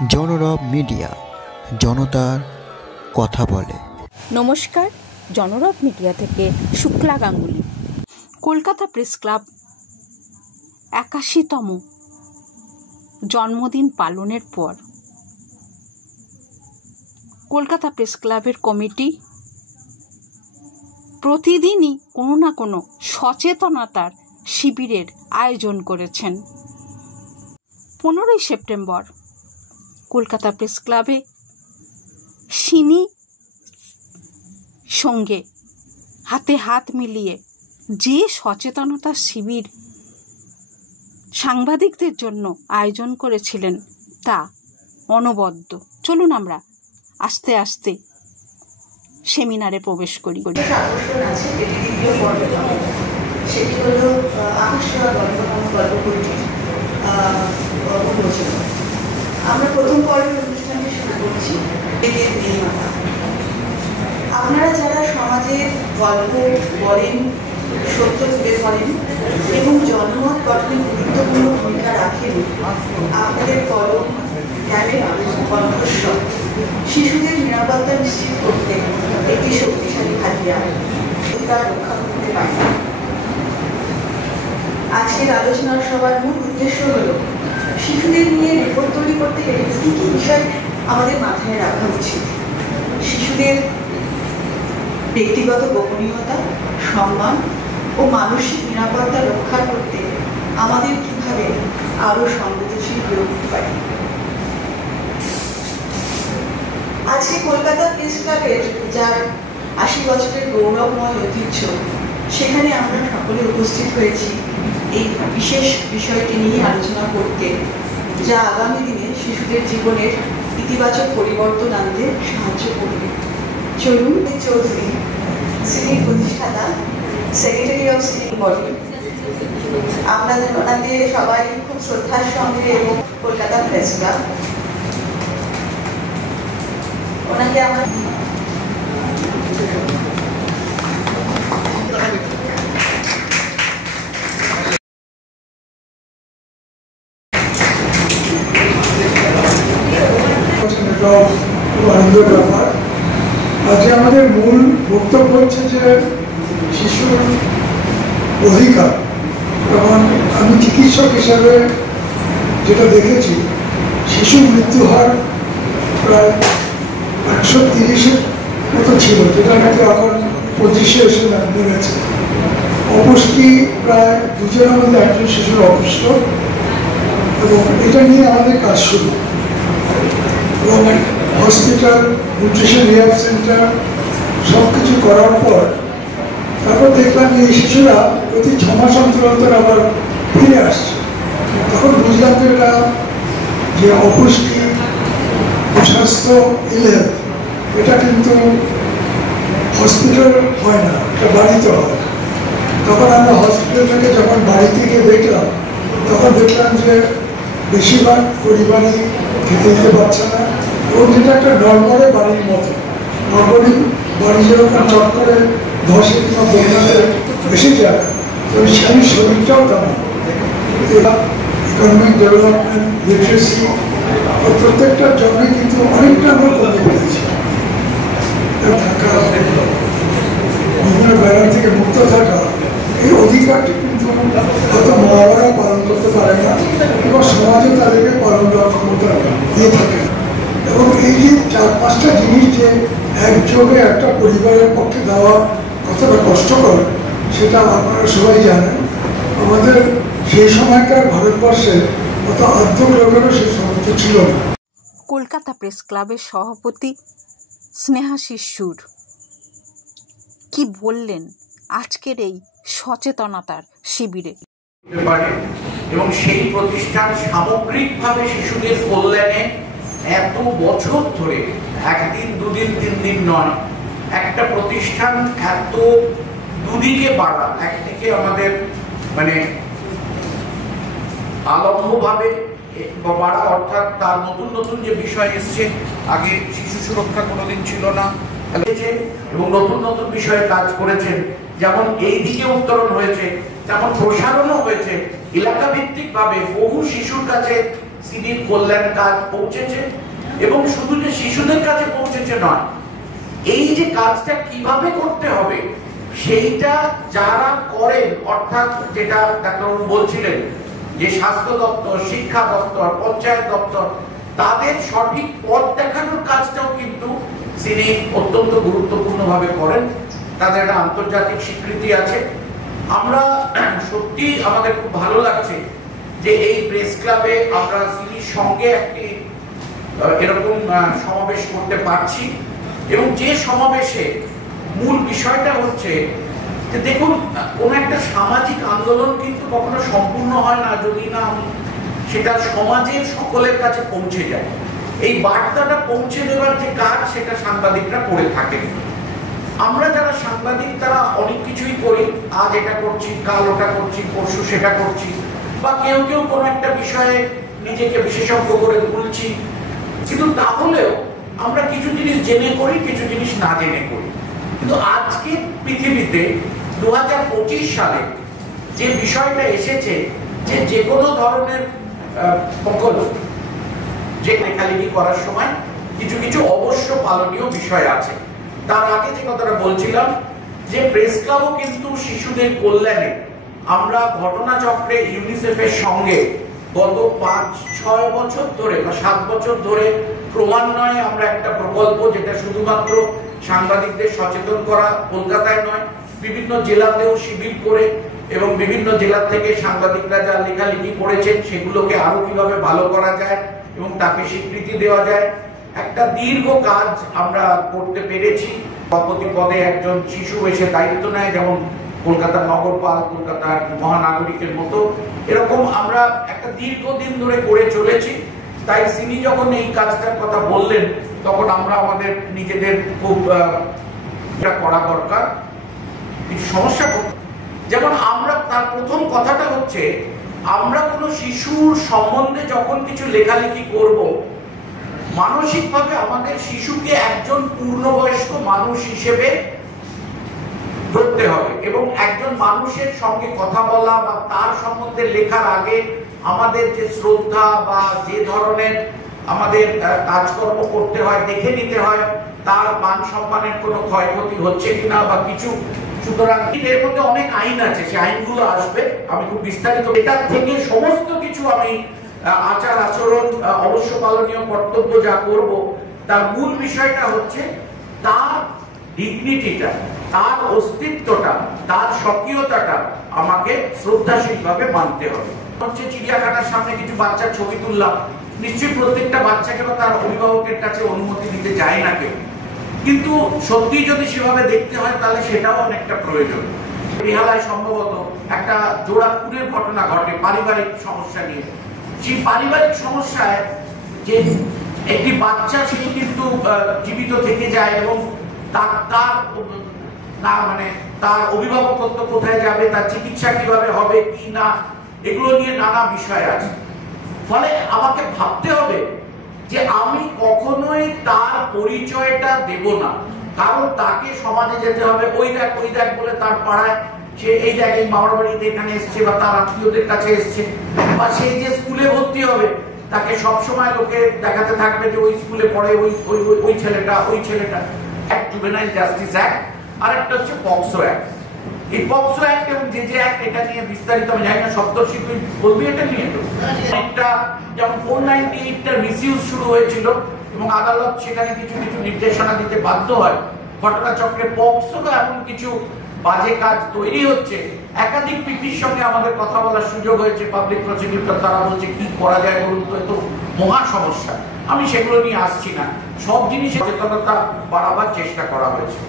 জনরব media, জনতার কথা বলে। নমস্কার, জনরব মিডিয়া থেকে শুক্লা গাঙ্গুলি। কলকাতা প্রেস ক্লাব ৮১তম জন্মদিন পালনের পর কলকাতা প্রেস ক্লাবের কমিটি প্রতিদিনই কোনো না কোনো সচেতনতার শিবিরের আয়োজন করেছেন। ১৫ই সেপ্টেম্বর কলকাতা প্রেস ক্লাবে সিনি সঙ্গে হাতে হাত মিলিয়ে যে সচেতনতা শিবির সাংবাদিকদের জন্য আয়োজন করেছিলেন তা অনবদ্য। চলুন আমরা আস্তে আস্তে সেমিনারে প্রবেশ করি। সেটি হলো আমরা প্রথম পর্বের অনুষ্ঠানটি শুরু করছি। আপনারা যারা সমাজের গল্প বলেন, সত্য তুলে ধরেন এবং জনমত গঠনে গুরুত্বপূর্ণ ভূমিকা রাখেন, আপনাদের কলম, ক্যামেরা, কণ্ঠস্বর শিশুদের নিরাপত্তা নিশ্চিত করতে একটি শক্তিশালী হাতিয়ার, অধিকার রক্ষা করতে পারে। আজকের আলোচনার সবার মূল উদ্দেশ্য হল শিশুদের নিয়ে রিপোর্ট তৈরি করতে গেলে কি কি বিষয় আমাদের মাথায় রাখা উচিত, শিশুদের ব্যক্তিগত গোপনীয়তা, সম্মান ও মানসিক নিরাপত্তা রক্ষা করতে আমাদের কিভাবে আরো সংবেদনশীল হয়ে উঠতে পারি। আজকে কলকাতা প্রেস ক্লাবের যার ৮০ বছরের গৌরবময় ঐতিহ্য, সেখানে আমরা সকলে উপস্থিত হয়েছি এই বিশেষ বিষয়টি নিয়ে আলোচনা করতে, যা আগামী দিনে শিশুদের জীবনের ইতিবাচক পরিবর্তন আনতে সাহায্য করবে। চলুন, চৌধুরী, সিনির প্রতিষ্ঠাতা, সেক্রেটারি অফ সিনি বডি, ওনাদের সবাই খুব শ্রদ্ধার সঙ্গে এবং কলকাতা প্রেস ক্লাব, ওনাকে আমরা আনন্দের ব্যাপার। আজকে আমাদের মূল বক্তব্য হচ্ছে যে শিশুর অধিকার। কারণ আমি চিকিৎসক হিসাবে যেটা দেখেছি, শিশু মৃত্যু হার প্রায় ১৩০-এর মতো ছিল, যেটা নাকি এখন ২৫-এ এসে নেমেছে। অপুষ্টি প্রায় দুজনের মধ্যে একজন শিশুর অপুষ্ট, এবং এটা নিয়ে আমাদের কাজ শুরু। এবং হসপিটাল, নিউট্রিশন রিহ্যাব সেন্টার সব কিছু করার পর তারপর দেখলাম এই শিশুরা প্রতি ৬ মাস অন্তর অন্তর আবার ফিরে আসছে। তখন বুঝলাম যে এটা যে অপুষ্টি, স্বাস্থ্য, ইলহেলথ, এটা কিন্তু হসপিটাল হয় না, এটা বাড়িতে হয়। তখন আমরা হসপিটাল থেকে যখন বাড়িতে গিয়ে দেখলাম, তখন দেখলাম যে বেশিরভাগ পরিবারই খেতে দিতে পারছে না, এবং যেটা একটা নর্মালে বাড়ির মতো। নর্মালি বাড়ি যেরকম চট করে ধসে কিংবা বন্যাতে বেশি যায়, তো সেই শরীরটাও তেমন। ইকোনমিক ডেভেলপমেন্ট, লিটারেসি, প্রত্যেকটার জন্যে কিন্তু অনেকটা আমরা কমে পেয়েছি। থাকা, বিভিন্ন ব্যায়াম থেকে মুক্ত থাকা, এই অধিকারটি কিন্তু হয়তো মা বাবারা পালন করতে পারে না, এবং সমাজে তাদেরকে পালন করার ক্ষমতা দিয়ে থাকে। এবং এই যে ৪-৫টা জিনিস যে একযোগে একটা পরিবারের পক্ষে দেওয়া কতটা কষ্টকর, সেটা আপনারা সবাই জানেন। আমাদের সেই সময়কার ভারতবর্ষে অত আদ্যগ্রহেরও সেই সমস্ত ছিল না। কলকাতা প্রেস ক্লাবের সভাপতি স্নেহাশিস সুর কি বললেন আজকের এই সচেতনতার শিবিরে। এবং সেই প্রতিষ্ঠান সামগ্রিকভাবে শিশুদের কল্যাণে এত বছর ধরে, একদিন দুদিন ৩ দিন নয়, একটা প্রতিষ্ঠান এত দুদিকে বাড়া, একদিকে আমাদের মানে আলম্বভাবে বাড়া, অর্থাৎ তার নতুন নতুন যে বিষয় এসছে, আগে শিশু সুরক্ষা কোনোদিন ছিল না, এবং নতুন নতুন বিষয়ে কাজ করেছেন। যেমন এই দিকে উত্তরণ হয়েছে, তেমন প্রসারণও হয়েছে। এলাকা ভিত্তিক ভাবে বহু শিশুর কাছে সিনির কল্যাণ কাজ পৌঁছেছে, এবং শুধু যে শিশুদের কাছে পৌঁছেছে নয়, এই যে কাজটা কিভাবে করতে হবে সেইটা যারা করেন, অর্থাৎ যেটা ডাক্তারবাবু বলছিলেন যে স্বাস্থ্য দপ্তর, শিক্ষা দপ্তর, পঞ্চায়েত দপ্তর, তাদের সঠিক পথ দেখানোর কাজটাও কিন্তু তিনি অত্যন্ত গুরুত্বপূর্ণভাবে করেন। তাদের একটা আন্তর্জাতিক স্বীকৃতি আছে। আমরা সত্যি আমাদের খুব ভালো লাগছে যে এই প্রেস ক্লাবে আমরা সিনির সঙ্গে একটি এরকম সমাবেশ করতে পারছি, এবং যে সমাবেশে মূল বিষয়টা হচ্ছে যে দেখুন, কোন একটা সামাজিক আন্দোলন কিন্তু কখনো সম্পূর্ণ হয় না যদি না সেটা সমাজের সকলের কাছে পৌঁছে যায়। এই বার্তাটা পৌঁছে দেওয়ার যে কাজ সেটা সাংবাদিকরা করে থাকেন। আমরা যারা সাংবাদিক তারা অনেক কিছুই করি, আজ এটা করছি, কাল ওটা করছি, পরশু সেটা করছি, বা কেউ কেউ কোনো একটা বিষয়ে নিজেকে বিশেষজ্ঞ করে তুলছি, কিন্তু তাহলেও আমরা কিছু জিনিস জেনে করি, কিছু জিনিস না জেনে করি। কিন্তু আজকে পৃথিবীতে 2025 সালে যে বিষয়টা এসেছে যে যে কোনো ধরনের প্রকল্প যে লেখালেখি করার সময় কিছু কিছু অবশ্য পালনীয় বিষয় আছে। তার আগে যে কথাটা বলছিলাম যে প্রেস ক্লাবও কিন্তু শিশুদের কল্যাণে আমরা ঘটনাচক্রে ইউনিসেফের সঙ্গে গত 5-6 বছর ধরে বা 7 বছর ধরে ক্রমান্বয়ে আমরা একটা প্রকল্প, যেটা শুধুমাত্র সাংবাদিকদের সচেতন করা, কলকাতায় নয় বিভিন্ন জেলাতেও শিবির করে, এবং বিভিন্ন জেলা থেকে সাংবাদিকরা যা লেখালেখি করেছেন সেগুলোকে আরো কিভাবে ভালো করা যায় এবং তাকে স্বীকৃতি দেওয়া যায়, একটা দীর্ঘ কাজ আমরা করতে পেরেছি। সভাপতি পদে একজন শিশু এসে দায়িত্ব নেয়, যেমন কলকাতার নগরপাল, কলকাতার মহানাগরিকের মতো, এরকম আমরা একটা দীর্ঘদিন ধরে করে চলেছি। তাই তিনি যখন এই কাজটার কথা বললেন তখন আমরা আমাদের নিজেদের খুব করা দরকার। কিছু সমস্যা, যেমন আমরা তার প্রথম কথাটা হচ্ছে আমরা কোনো শিশুর সম্বন্ধে যখন কিছু লেখালেখি করব, মানসিকভাবে আমাদের শিশুকে একজন পূর্ণবয়স্ক মানুষ হিসেবে ধরতে হবে, এবং একজন মানুষের সঙ্গে কথা বলা বা তার সম্বন্ধে লেখার আগে আমাদের যে শ্রদ্ধা বা যে ধরনের আমাদের কাজকর্ম করতে হয় দেখে নিতে হয় তার মান সম্মানের কোনো ক্ষয়ক্ষতি হচ্ছে কিনা বা কিছু। সুতরাং এর মধ্যে অনেক আইন আছে, সেই আইনগুলো আসবে, আমি খুব বিস্তারিত এটার থেকে সমস্ত কিছু আমি আচার আচরণ অবশ্য পালনীয় কর্তব্য যা করব, তার মূল বিষয়টা হচ্ছে তার ডিগনিটিটা, তার অস্তিত্বটা, তার স্বকীয়তাটা আমাকে শ্রদ্ধাশীলভাবে মানতে হবে। হচ্ছে চিড়িয়াখানার সামনে কিছু বাচ্চার ছবি তুললাম, নিশ্চয়ই প্রত্যেকটা বাচ্চাকে বা তার অভিভাবকের কাছে অনুমতি দিতে যায় না কেউ, কিন্তু সত্যি যদি সেভাবে দেখতে হয় তাহলে সেটাও অনেকটা প্রয়োজন। বেহালায় সম্ভবত একটা জোড়া খুনের ঘটনা ঘটে পারিবারিক সমস্যা নিয়ে। সেই পারিবারিক সমস্যায় যে একটি বাচ্চা সে কিন্তু জীবিত থেকে যায়, এবং তার অভিভাবকত্ব কোথায় যাবে, তার চিকিৎসা কিভাবে হবে কি না, এগুলো নিয়ে নানা বিষয় আছে। ফলে আমাকে ভাবতে হবে যে আমি কখনোই তার পরিচয়টা দেব না, কারণ তাকে সমাজে যেতে হবে, ওই দেখ বলে তার পাড়ায় সে এই জায়গায় মামার বাড়িতে এখানে এসছে বা তার আত্মীয়দের কাছে এসছে, বা সেই যে স্কুলে ভর্তি হবে তাকে সবসময় লোকে দেখাতে থাকবে যে ওই স্কুলে পড়ে ওই ছেলেটা। এক জুভেনাইল জাস্টিস অ্যাক্ট, আর একটা হচ্ছে পক্সো অ্যাক্ট। এই পক্সো অ্যাক্ট এবং যে অ্যাক্ট, এটা নিয়ে বিস্তারিত আমি জানি না, সপ্তর্ষি তুই বলবি এটা নিয়ে? তো একটা যেমন 498টার মিসইউজ শুরু হয়েছিল এবং আদালত সেখানে কিছু কিছু নির্দেশনা দিতে বাধ্য হয়। ঘটনাচক্রে পক্সো এমন কিছু বাজে কাজ তৈরি হচ্ছে, একাধিক পিপির সঙ্গে আমাদের কথা বলার সুযোগ হয়েছে, পাবলিক প্রসিকিউটর তারা বলছে কি করা যায় বলুন তো, এত মহা সমস্যা। আমি সেগুলো নিয়ে আসছি না, সব জিনিস সচেতনতা বাড়াবার চেষ্টা করা হয়েছে।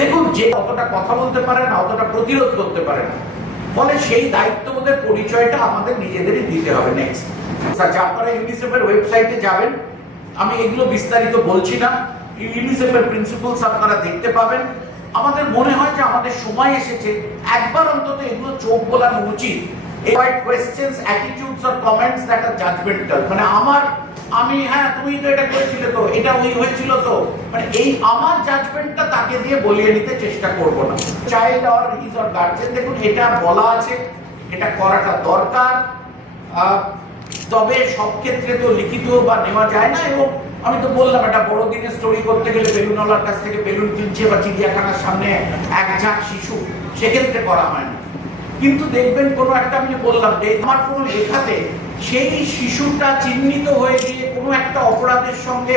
দেখুন, যে অতটা কথা বলতে পারে না, অতটা প্রতিরোধ করতে পারে না, ফলে সেই দায়িত্ববোধের পরিচয়টা আমাদের নিজেদেরই দিতে হবে। নেক্সট, আপনারা ইউনিসেফের ওয়েবসাইটে যাবেন, আমি এগুলো বিস্তারিত বলছি না, ইউনিসেফের প্রিন্সিপালস আপনারা দেখতে পাবেন। আমাদের মনে হয় যে আমাদের সময় এসেছে একবার অন্তত এগুলো চোখ বোলানো উচিত। Avoid questions, attitudes or comments that are judgmental, মানে আমি হ্যাঁ তুমি তো এটা করেছিলে, তো এটা ওই হয়েছিল, তো মানে এই আমার জাজমেন্টটা তাকে দিয়ে বলিয়ে নিতে চেষ্টা করব না। Child or his or guardian, দেখুন এটা বলা আছে, এটা করাটা দরকার। তবে সব ক্ষেত্রে তো লিখিত বা নেওয়া যায় না। এবং আমি তো বললাম একটা বড়দিনের স্টোরি করতে গেলে বেলুনওয়ালার কাছ থেকে বেলুন কিনছে বা চিড়িয়াখানার সামনে এক ঝাঁক শিশু, সেক্ষেত্রে করা হয় না। কিন্তু দেখবেন কোনো একটা, আমি বললাম আমার কোনো লেখাতে সেই শিশুটা চিহ্নিত হয়ে গিয়ে কোনো একটা অপরাধের সঙ্গে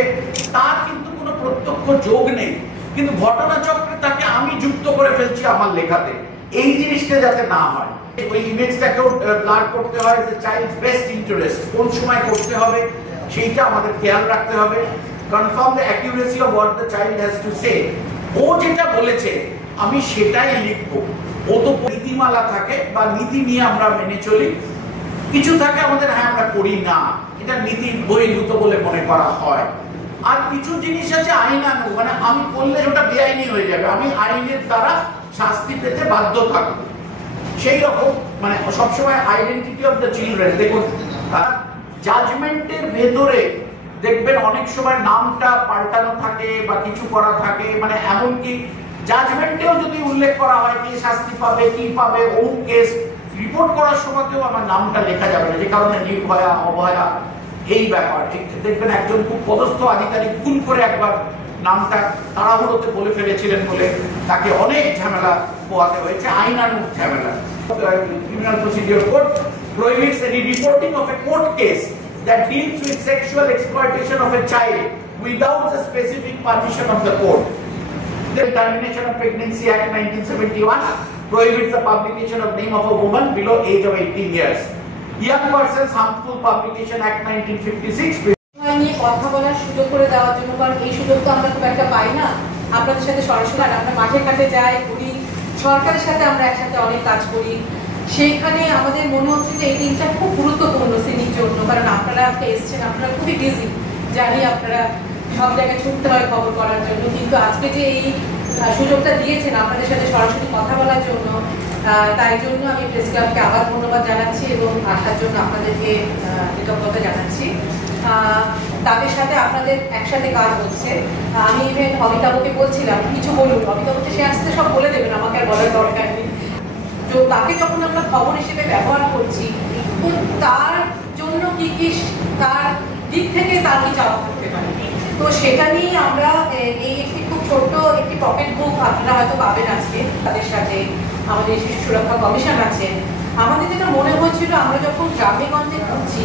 তার কিন্তু কোনো প্রত্যক্ষ যোগ নেই, কিন্তু ঘটনাচক্রে তাকে আমি যুক্ত করে ফেলছি আমার লেখাতে। এই জিনিসটা যাতে না হয়, ওই ইমেজটাকেও ব্লার করতে হয়। যে চাইল্ডস বেস্ট ইন্টারেস্ট কোন সময় করতে হবে সেইটা আমাদের খেয়াল রাখতে হবে। Confirm the accuracy of what the child has to say. ও যেটা বলেছে আমি সেটাই লিখবো। ও তো নীতিমালা থাকে বা নীতি নিয়ে আমরা মেনে চলি, কিছু থাকে আমাদের হ্যাঁ আমরা করি না, এটা নীতি বহির্ভূত বলে মনে করা হয়। আর কিছু জিনিস আছে আইনানুগ, মানে আমি করলে ওটা বেআইনি হয়ে যাবে, আমি আইনের দ্বারা শাস্তি পেতে বাধ্য থাকবো। সেই রকম মানে সবসময় আইডেন্টিটি অফ দ্য চিলড্রেন। দেখুন জাজমেন্টের ভেতরে দেখবেন অনেক সময় নামটা পাল্টানো থাকে বা কিছু করা থাকে, মানে এমনকি জাজমেন্টেও যদি উল্লেখ করা হয় কে শাস্তি পাবে কি পাবে, অমুক কেস রিপোর্ট করার সময়তেও আমার নামটা লেখা যাবে না, যে কারণে নির্ভয়া অভয়া এই ব্যাপার। দেখবেন একজন খুব পদস্থ আধিকারিক ভুল করে একবার নামটা তাড়াহুড়োতে বলে ফেলেছিলেন বলে তাকে অনেক ঝামেলা পোহাতে হয়েছে, আইনানুগ ঝামেলা। Criminal procedure code prohibits any reporting of a court case that deals with sexual exploitation of a child without the specific permission of the court. The Termination of Pregnancy Act 1971 prohibits the publication of name of a woman below age of 18 years. Young Persons Harmful Publication Act 1956 নিয়ে কথা বলার সুযোগ করে দেওয়ার জন্য, কারণ এই সুযোগ তো আমরা খুব একটা পাই না আপনাদের সাথে সরাসরি। আমরা মাঠে ঘাটে যাই, ঘুরি, সরকারের সাথে আমরা একসাথে অনেক কাজ করি। সেইখানে আমাদের মনে হচ্ছে যে এই দিনটা খুব গুরুত্বপূর্ণ সিনির জন্য, কারণ আপনারা আজকে এসছেন, আপনারা খুবই বিজি, জানি আপনারা সব জায়গায় ছুটতে হয় খবর করার জন্য, কিন্তু আজকে যে এই সুযোগটা দিয়েছেন আপনাদের সাথে সরাসরি কথা বলার জন্য, তাই জন্য আমি প্রেস ক্লাবকে আবার ধন্যবাদ জানাচ্ছি এবং আসার জন্য আপনাদেরকে কৃতজ্ঞতা জানাচ্ছি। তাদের সাথে আপনাদের একসাথে কাজ হচ্ছে। আমি ইভেন অমিতাভকে বলছিলাম কিছু বলুন, অমিতাভ সে আসতে সব বলে দেবেন, আমাকে আর বলার দরকার নেই। তো তাকে যখন আমরা খবর হিসেবে ব্যবহার করছি, তো তার জন্য কি কি তার দিক থেকে তার কি চাওয়া করতে পারে, তো সেটা নিয়ে আমরা এই একটি খুব ছোট্ট একটি পকেট বুক আপনারা হয়তো পাবেন আজকে। তাদের সাথে আমাদের শিশু সুরক্ষা কমিশন আছে। আমাদের যেটা মনে হয়েছিল, আমরা যখন গ্রামে গঞ্জে করছি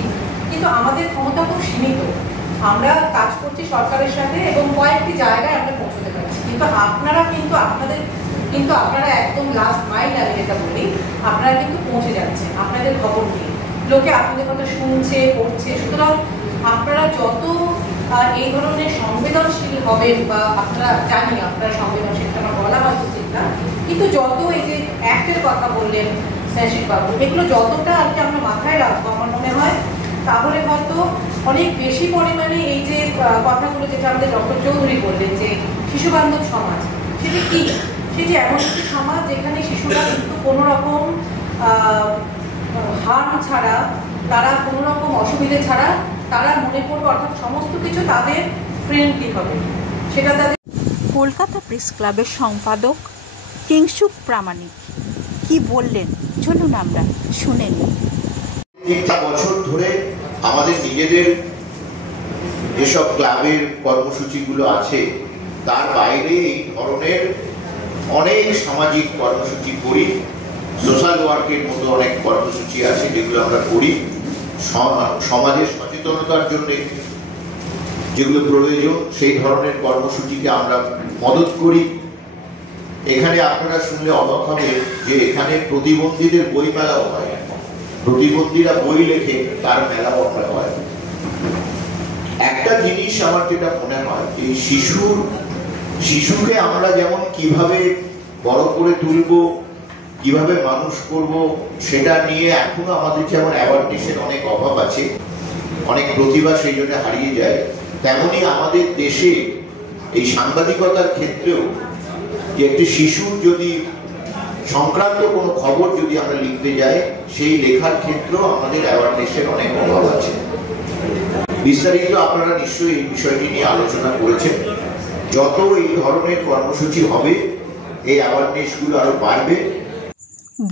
কিন্তু আমাদের ক্ষমতা খুব সীমিত, আমরা কাজ করছি সরকারের সাথে এবং কয়েকটি জায়গায় আমরা পৌঁছতে পারছি, কিন্তু আপনারা আপনারা একদম লাস্ট মাইল, আমি যেটা বলি, আপনারা কিন্তু পৌঁছে যাচ্ছেন আপনাদের খবর নিয়ে, লোকে আপনাদের কথা শুনছে পড়ছে। সুতরাং আপনারা যত এই ধরনের সংবেদনশীল হবেন, বা আপনারা জানি আপনারা সংবেদনশীল, আমার বলা হয়তো ঠিক না, কিন্তু যত এই যে অ্যাক্টের কথা বললেন বাবু, এগুলো যতটা আর কি আমরা মাথায় রাখবো আমার মনে হয়, তাহলে হয়তো অনেক বেশি পরিমাণে এই যে কথাগুলো যেটা আমাদের ডক্টর চৌধুরী বললেন যে শিশু বান্ধব সমাজ, সেটা কি, সেটি এমন একটি সমাজ যেখানে শিশুরা কিন্তু কোনো রকম হার্ম ছাড়া, তারা কোনো রকম অসুবিধে ছাড়া তারা মনে করবে, অর্থাৎ সমস্ত কিছু তাদের ফ্রেন্ডলি হবে, সেটা তাদের। কলকাতা প্রেস ক্লাবের সম্পাদক কিংশুক প্রামাণিক কি বললেন, চলুন আমরা শুনে নিই। একটা বছর ধরে আমাদের নিজেদের যেসব ক্লাবের কর্মসূচিগুলো আছে তার বাইরে এই ধরনের অনেক সামাজিক কর্মসূচি করি। সোশ্যাল ওয়ার্কের মতো অনেক কর্মসূচি আছে যেগুলো আমরা করি, সমাজের সচেতনতার জন্য যেগুলো প্রয়োজন সেই ধরনের কর্মসূচিকে আমরা মদত করি। এখানে আপনারা শুনলে অবাক হবে যে এখানে প্রতিবন্ধীদের বই মেলাও হয়, প্রতিবন্ধীরা বই লেখে তার মেলাও আমরা হয়। একটা জিনিস আমার যেটা মনে হয়, এই শিশুকে আমরা যেমন কিভাবে বড় করে তুলবো, কিভাবে মানুষ করব, সেটা নিয়ে এখনো আমাদের যেমন অ্যাওয়ারনেসের অনেক অভাব আছে, অনেক প্রতিভা সেই জন্য হারিয়ে যায়, তেমনি আমাদের দেশে এই সাংবাদিকতার ক্ষেত্রেও যে একটি শিশুর যদি সংক্রান্ত কোনো খবর যদি আমরা লিখতে যাই, সেই লেখার ক্ষেত্রেও আমাদের অ্যাওয়ারনেসের অনেক অভাব আছে। বিস্তারিত আপনারা নিশ্চয়ই এই বিষয়টি নিয়ে আলোচনা করেছেন। যত এই ধরনের কর্মসূচি হবে এই অ্যাওয়ারনেসগুলো আরো বাড়বে।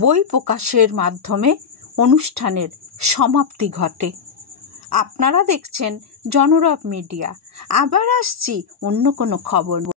বই প্রকাশের মাধ্যমে অনুষ্ঠানের সমাপ্তি ঘটে। আপনারা দেখছেন জনরব মিডিয়া। আবার আসছি অন্য কোনো খবর।